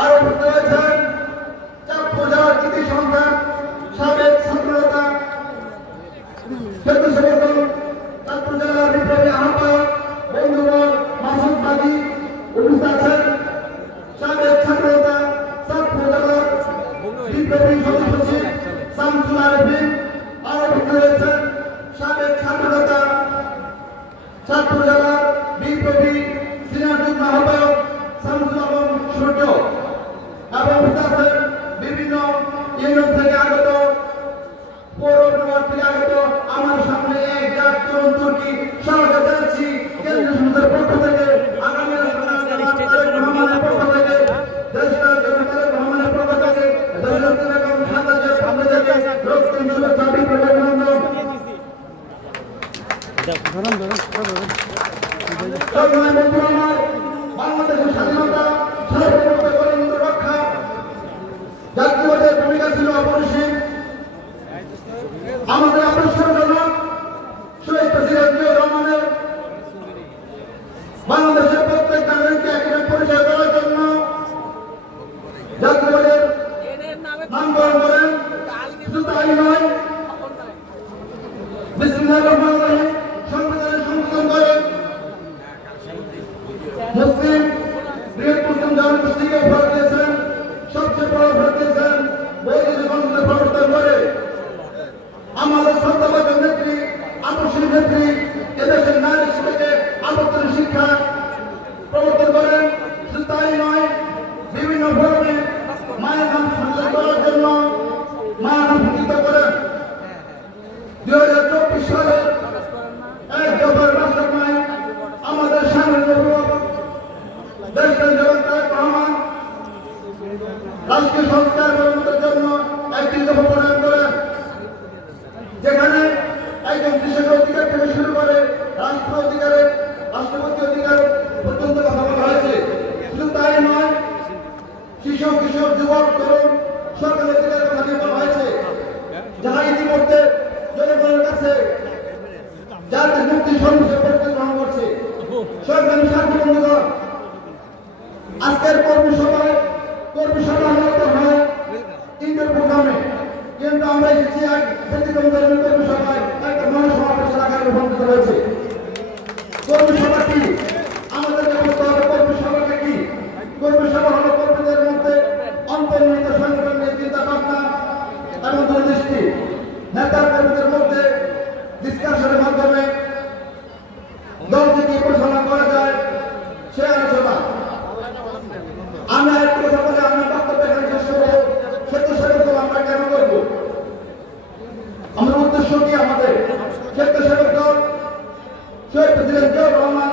আরো উপস্থিত রয়েছেন চাঁদপুর জেলার কৃতি সন্তান সাবেক ছাত্রনেতা স্বেচ্ছাসেবক দল চাঁদপুর জেলার বিপ্লবী আহ্বায়ক বন্ধুবর মাসুদ বাদী উপস্থিত আছেন সাবেক ছাত্রনেতা চাঁদপুর জেলার বিপ্লবী সদস্য সচিব শামসুল আরেফিন। আরো উপস্থিত রয়েছেন সাবেক ছাত্রনেতা চাঁদপুর জেলার বিপ্লবী সিনিয়র যুগ্ম আহ্বায়ক শামসুল আলম সূর্য এবং বিভিন্ন ইউনিয়ন থেকে আগত পৌর নিগম থেকে আগত আমার সামনে এক জাত তরুণ তুর্কি স্বাগত জানাচ্ছি কেন্দ্রীয় সংসদের পক্ষ থেকে আগামী রহমানের পক্ষ থেকে দেশটা জনতার রহমানের পক্ষ থেকে দৈনন্দিন এবং সামাজিক সামনে রক্তিম শুভেচ্ছা বিপ্লবী অভিনন্দন। বাংলাদেশের স্বাধীনতা সার্বভৌমত্ব রক্ষা জাতীয়তার ভূমিকা ছিল অপরিসীম। আমাদের আদর্শজনক শহীদ প্রেসিডেন্ট জিয়াউর রহমানের বাংলাদেশের প্রত্যেক নাগরিককে একজন পরিচয় দেওয়ার জন্য জাতীয়তার নামকরণ করেন। শুধু তাই নয়, বিসমিল্লাহির রহমানির রহিম সংবিধানের সংশোধন করেন মুসলিম বৃহৎ মুসলিম জনগোষ্ঠীকে ভোট দিয়েছেন। সবচেয়ে বড় ভোট দিয়েছেন বৈদিক গণতন্ত্রের প্রবর্তন করে। আমাদের শ্রদ্ধাভাজন নেত্রী আপসী নেত্রী এদেশের নারী শিশুকে আবর্তনের শিক্ষা প্রবর্তন করেন। শুধু তাই নয়, বিভিন্ন ধরনে মায়ের নাম সংযোগ করার জন্য মায়ের নাম ঘোষিত করেন। 2024 সালে এক দফার রাষ্ট্রনায়ক আমাদের সামনে দেশের জনতার রহমান রাষ্ট্রীয় সংস্কার মেরামতের জন্য একটি দফা প্রণয়ন করেন, যেখানে একজন কৃষকের অধিকার থেকে শুরু করে রাষ্ট্রপতি অধিকার পর্যন্ত কথা বলা হয়েছে। শুধু তাই নয়, শিশু কিশোর যুবক তরুণ সরকারের অধিকারের কথা নিয়ে বলা হয়েছে, যাহা ইতিমধ্যে জনগণের কাছে যাদের মুক্তি সর্বশেষ পরিচিত গ্রহণ করছে। সরকারি সাথী বন্ধুগণ, আজকের কর্মী সভা আয়োজিত হয় ইন্টার প্রোগ্রামে, কিন্তু আমরা এসেছি এক ব্যতিক্রম ধরনের কর্মী সভায় একটা মহাসমাবেশের আকারে রূপান্তরিত হয়েছে। কর্মী সভা কি? আমাদেরকে বলতে হবে কর্মী সভাটা কি। কর্মী সভা হলো কর্মীদের মধ্যে অন্তর্নিহিত সংগঠনের চিন্তা ভাবনা এবং দূরদৃষ্টি নেতা কর্মীদের মধ্যে ডিসকাশনের মাধ্যমে দলকে কি পরিচালনা করা যায় সে আলোচনা। আমরা একটু কথা বলে আমরা বক্তব্য এখানে শেষ করবো। স্বেচ্ছাসেবক আমরা কেন করব? আমাদের উদ্দেশ্য কি? আমাদের স্বেচ্ছাসেবক দল শহীদ প্রেসিডেন্ট জিয়াউর রহমান